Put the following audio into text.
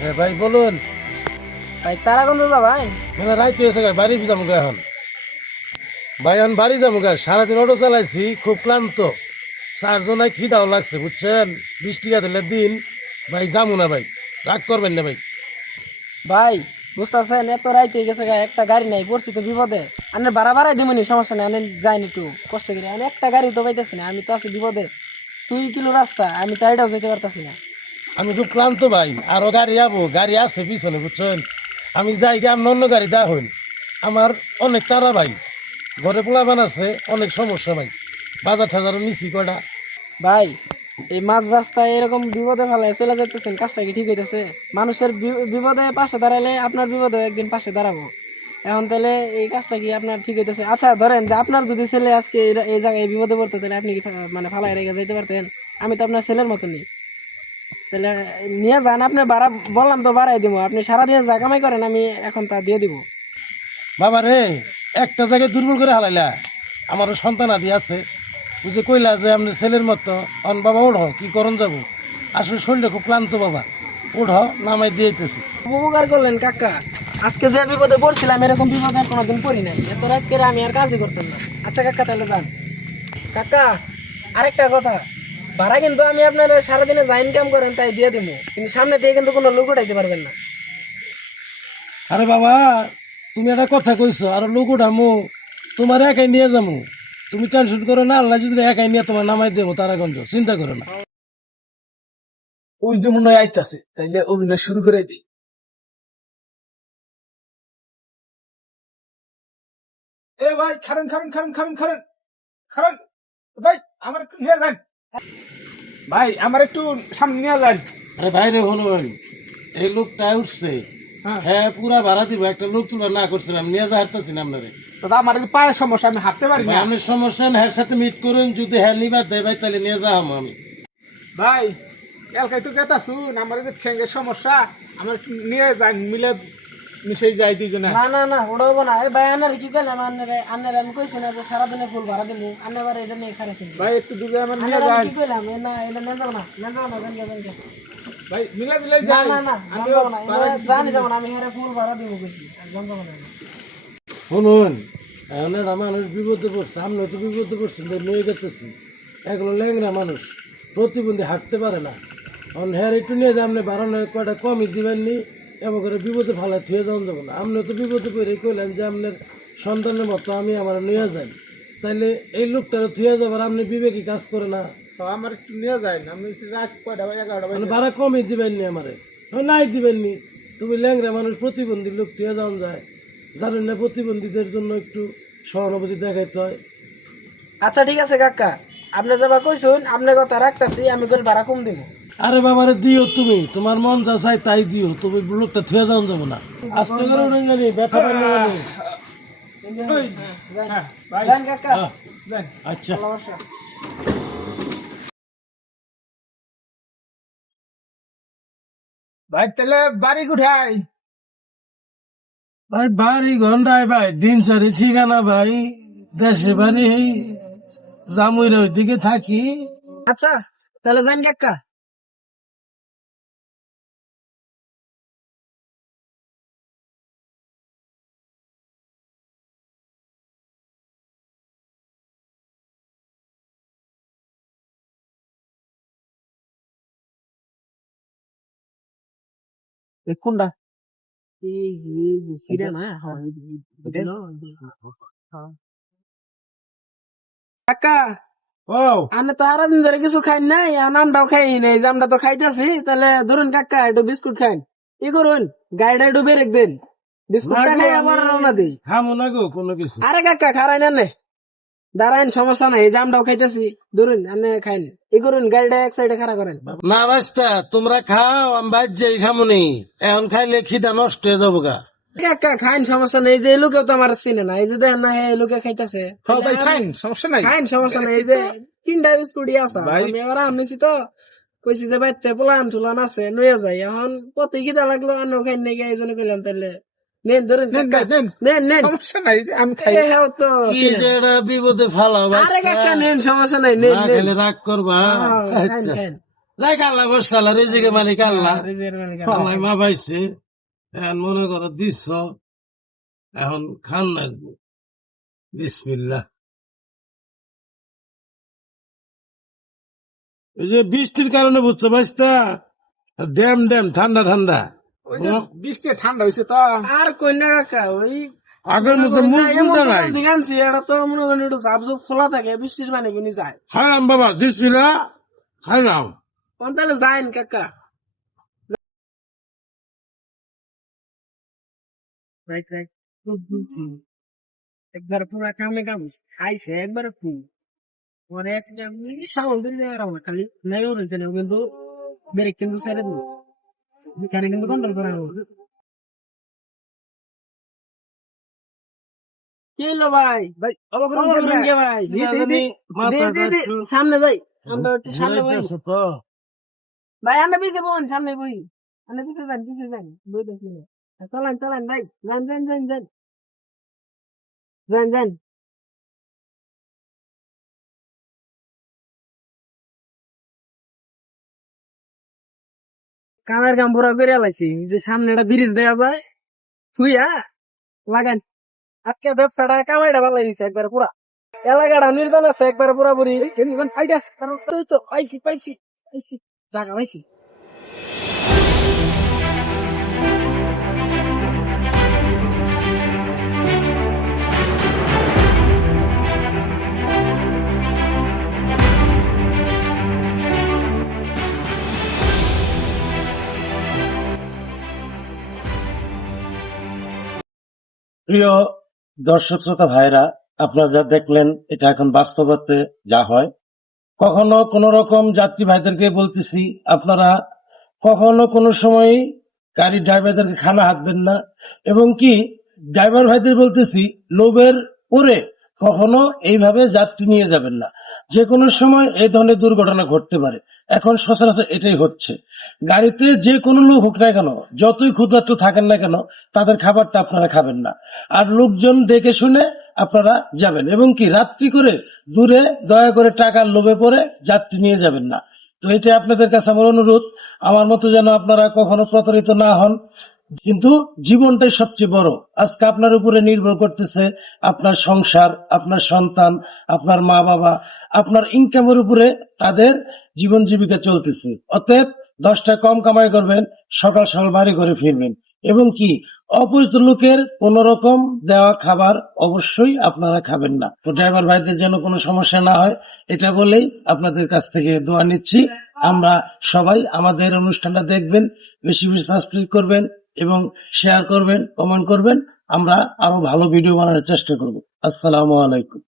হ্যাঁ ভাই বলুন। ভাই তারাগঞ্জ যা ভাই। মেলা রাইতে হয়েছে গা, বাড়ি যাবো গা এখন। ভাই এখন বাড়ি যাবো গা, সারাদিন অটো চালাইছি, খুব ক্লান্ত। চারজনায় খিদাও লাগছে বুঝছেন, 20 টাকা দিলে দিন। ভাই যাবো না ভাই, রাগ করবেন না ভাই। ভাই বুঝতেছেন এত রাইতে হয়ে গেছে গা, একটা গাড়ি নাই, পড়ছি তো বিপদে। আমি ভাড়া বাড়াই দিমনি, সমস্যা নেই, আমি যাইনি একটু কষ্ট করে। আমি একটা গাড়ি তো পাইতেছি না, আমি তো আছি বিপদে। 2 কিলো রাস্তা, আমি তো এটাও যেতে পারতাছি না। আমি খুব ক্লান্ত ভাই, আরো গাড়ি যাবো, গাড়ি আছে পিছনে বুঝছেন। আমি যাই গা, আপনি অন্য গাড়ি দা হইন। আমার অনেক তারা ভাই, ঘরে পোলাপান আছে, অনেক সমস্যা ভাই। বাজার টাজারও নিছি কয়টা। ভাই এই মাঝ রাস্তায় এরকম বিপদে ফেলায় চলে যেতেছেন, কাজটা কি ঠিক হইতেছে? মানুষের বিপদে পাশে দাঁড়ালে আপনার বিপদে একদিন পাশে দাঁড়াবো। এখন তাহলে এই কাজটা কি আপনার ঠিক হইতেছে? আচ্ছা ধরেন যে আপনার যদি ছেলে আজকে এই জায়গায় বিপদে পড়তো, তাহলে আপনি কি মানে ফালাই রেখে যাইতে পারতেন? আমি তো আপনার ছেলের মতনই। তাহলে নিয়ে যান, আপনি ভাড়া বললাম তো বাড়াই দিব। আপনি সারাদিন যা কামাই করেন আমি এখন তা দিয়ে দিব। বাবা রে, একটা জায়গায় দুর্বল করে হালাইলা। আমারও সন্তান আদি আছে, বুঝে কইলা যে আপনার ছেলের মতো। অন বাবা ওঠো, কি করণ যাবো, আসলে শরীরটা খুব ক্লান্ত বাবা। ওঠো, নামাই দিয়েতেছি। উপকার করলেন কাকা। আজকে যে বিপদে পড়ছিলাম, এরকম বিপদে আর কোনোদিন পড়ি নাই। এত রাত করে আমি আর কাজই করতাম না। আচ্ছা কাকা তাহলে যান। কাকা আরেকটা কথা, ভাড়া কিন্তু আমি আপনার সারাদিনে যা ইনকাম করেন তাই দিয়ে দিব, কিন্তু সামনে দিয়ে কিন্তু কোনো লোক উঠাইতে পারবেন না। আরে বাবা, তুমি একটা কথা কইছো, আর লোক উঠামু, তোমার একাই নিয়ে যাবো। তুমি টেনশন করো না, আল্লাহ যদি একাই নিয়ে তোমার নামাই দেবো তারাগঞ্জ, চিন্তা করো না। ওই যে মনে হয় আইতাছে, তাইলে অভিনয় শুরু করে দিই। এ ভাই খারেন খারেন খারেন খারেন খারেন খারেন, ভাই আমার একটু নিয়ে যান, ভাই আমার একটু সামনে নিয়ে যান। আরে ভাই রে, হলো এই লোকটা উঠছে। হ্যাঁ হ্যাঁ, পুরা ভাড়া দিব। একটা লোক তুলা না করছিলাম, নিয়ে যা হারতেছি না আপনারে। দাদা আমার এই পায়ের সমস্যা, আমি হাঁটতে পারি ভাই না। আপনার সমস্যা না, হ্যার সাথে মিট করুন, যদি হ্যাঁ নিবার দেয় ভাই তাহলে নিয়ে যাবো আমি। ভাই এলাকায় তো গেতাছুন, আমার এই যে ঠেঙ্গের সমস্যা, আমার একটু নিয়ে যান, মিলে মিশাই যাই দুজনে। না না না, ওড়াবো না। এই ভাই আনারে কি করলাম? আনারে আমি কইছি না যে সারাদিনে ফুল ভাড়া দিব? আনাবার এটা নিয়ে খারেছেন ভাই একটু দূরে আমার নিয়ে আনারে আমি যান। কি কইলাম? না এটা নেন যাবো না, নেন যাবো না, জান জান। ভাই মিলে দিলে না যাই। না না, জান আমিও যাবো না, ভাড়া এটা কিছু জানি দিই। যাবো না। আমি হেরে ফুল ভাড়া দিব কইছি, আর জান যাবো না। শুনুন, এখন এরা মানুষ বিপদে পড়ছে, আমরা তো বিপদে পড়ছি, নিয়ে গেতেছি। এগুলো ল্যাংরা মানুষ, প্রতিবন্ধী হাঁটতে পারে না। এখন হ্যাঁ একটু নিয়ে যাই, আপনি বাড়ানো কয়টা কমই দিবেন নি, এমন করে বিপদে ফালা থুয়ে যাওয়া যাবো না। আপনি তো বিপদে পড়ে কইলেন যে আপনার সন্তানের মতো আমি আমার নিয়ে যাই, তাইলে এই লোকটার থুয়ে যাবার আপনি বিবেকী কাজ করে না। তো আমার একটু নিয়ে যাই, আমি রাত কয়টা ভাই 11টা মানে বাজে। ভাড়া কমই দিবেন নি আমারে, নাই দিবেন নি। তুমি ল্যাংরা মানুষ, প্রতিবন্ধী লোক থুয়ে যাওয়া যায়, জানেন না প্রতিবন্ধীদের জন্য একটু সহানুভূতি দেখাইতে হয়। আচ্ছা ঠিক আছে কাকা, আপনি যাবা কইছুন, আপনার কথা রাখতাছি। আমি করে ভাড়া কম দিব। আরে বাবারে দিও, তুমি তোমার মন যা চাই তাই দিও, তুমি লোকটা থুয়ে যাওয়া যাবো না। আস্তে করে উঠে জানি, ব্যথা পাই না জানি। হ্যাঁ ভাই জান কাকা, হ্যাঁ, যান। আচ্ছা। ভালোবাসা। ভাই তাহলে বাড়ি কোথায়? ভাই বাড়ি ঘন্টায় ভাই, দিন চারি ঠিকানা ভাই, দেশে বাড়ি এই জামুইরা ওইদিকে থাকি। আচ্ছা তাহলে যান কাকা। কোনটা? এই যে সিরা না, হ্যাঁ কাকা। ও আমি তো আরো দিন ধরে কিছু খাই নাই, আর আমটাও খাই নাই। যে আমটা তো খাইতেছি, তাহলে ধরুন কাকা একটু বিস্কুট খাইন। কি করুন, গাড়িটা একটু বেরেক দেন, বিস্কুটটা খাই আবার রওনা দিই। খামো না গো কোনো কিছু। আরে কাকা খারাই না নে, দাঁড়াইন, সমস্যা নাই। এই যে আমটাও খাইতেছি, ধরুন আনে খাইন। ই করুন, গাড়িটা এক সাইডে খাড়া করেন। না বাস্তা, তোমরা খাও, আমি বাদ যাই খামুনি। এখন খাইলে খিদা নষ্ট হয়ে যাবো গা। কাকা খাইন, সমস্যা নেই। এই যে এই লোকেও তো আমার চিনে না, এই যে দেখেন না, এই লোকে খাইতেছে। হ্যাঁ ভাই ফাইন, সমস্যা নাই। খাইন, সমস্যা নেই। এই যে 3টা বিস্কুটই আছে, ভাই। আমি আবার আম নিছি তো, কইছি যে বাইতে পোলান টুলান আছে, নইয়া যাই। এখন প্রতি খিদা লাগলো, আনো খাইন নাকি, এই জন্য কইলাম তাহলে নেন, ধরুন নেন কাকা, ভাই নেন, নেন নেন। সমস্যা নাই, আমি খাই। এ হেও তো কি চিনে। যে এটা বিপদে ফালাও আরে বাস্তা, কাকা নেন, সমস্যা নাই, নেন না নেন। খেলে রাগ করবা। খাইন আচ্ছা খাইন। দেখ আল্লাহ বসালা রেজেকে মালিক আল্লাহ রিজিকের মালিক আল্লাহ। সবাই মা পাইছে এখন মনে করো দিচ্ছ এখন খান না বিসমিল্লাহ। এই যে বৃষ্টির কারণে বুঝছো বাইসটা ড্যাম ড্যাম ঠান্ডা ঠান্ডা ওই যে বৃষ্টি ঠান্ডা হয়েছে তো আর কই না কাকা ওই আগের মতো মুখ বুঝা নাই। আনছি এটা তো মনে করেন একটু ঝাপঝুপ খোলা থাকে বৃষ্টির পানি কিনে যায় খাইলাম বাবা দিচ্ছিলা খাইলাম। কোন তাহলে যাইন কাকা রাইট রাইট একবার পুরা কামে কাম খাইছে একবার খুব পরে সাউন্ড খালি নাই ওর কিন্তু ব্রেক কিন্তু ছেড়ে দিল গাড়ি কিন্তু কন্ট্রোল করা হবে কি হলো ভাই ভাই ভাই মাথা সামনে যাই আমরা একটু সামনে বই ঘুরাইতেছে তো ভাই আমরা পিছিয়ে বোন সামনে বই আমরা পিছিয়ে যান বই দেখি চলেন চলেন ভাই যান যান যান যান যান যান কামের কাম পুরা করে লাইছি যে সামনে একটা ব্রিজ দেয়া যায় থুইয়া লাগান আজকে ব্যবসাটা কামাইটা ভালো দিছে একবার পুরা এলাকাটা নির্জন আছে একবার পুরাপুরি আইডিয়া তো পাইছি পাইছি পাইছি জায়গা পাইছি প্রিয় দর্শক শ্রোতা ভাইরা, আপনারা যা দেখলেন এটা এখন বাস্তবতে যা হয়। কখনো কোন রকম যাত্রী ভাইদেরকে বলতেছি আপনারা কখনো কোনো সময় গাড়ি ড্রাইভারদেরকে খানা হাঁকবেন না, এবং কি ড্রাইভার ভাইদের বলতেছি লোভের পরে কখনো এইভাবে যাত্রী নিয়ে যাবেন না। যে কোনো সময় এই ধরনের দুর্ঘটনা ঘটতে পারে। এখন সচরাচর এটাই হচ্ছে। গাড়িতে যে কোনো লোক হোক না কেন, যতই ক্ষুদ্রাত্র থাকেন না কেন, তাদের খাবারটা আপনারা খাবেন না। আর লোকজন দেখে শুনে আপনারা যাবেন, এবং কি রাত্রি করে দূরে দয়া করে টাকার লোভে পড়ে যাত্রী নিয়ে যাবেন না। তো এটা আপনাদের কাছে আমার অনুরোধ, আমার মতো যেন আপনারা কখনো প্রতারিত না হন। কিন্তু জীবনটাই সবচেয়ে বড়। আজকে আপনার উপরে নির্ভর করতেছে আপনার সংসার, আপনার সন্তান, আপনার মা বাবা, আপনার ইনকামের উপরে তাদের জীবন জীবিকা চলতেছে। অতএব 10টা কম কামাই করবেন, সকাল সকাল বাড়ি করে ফিরবেন, এবং কি অপরিচিত লোকের কোন রকম দেওয়া খাবার অবশ্যই আপনারা খাবেন না। তো ড্রাইভার ভাইদের যেন কোনো সমস্যা না হয় এটা বলেই আপনাদের কাছ থেকে দোয়া নিচ্ছি। আমরা সবাই আমাদের অনুষ্ঠানটা দেখবেন, বেশি বেশি সাবস্ক্রাইব করবেন এবং শেয়ার করবেন, কমেন্ট করবেন। আমরা আরো ভালো ভিডিও বানানোর চেষ্টা করব। আসসালামু আলাইকুম।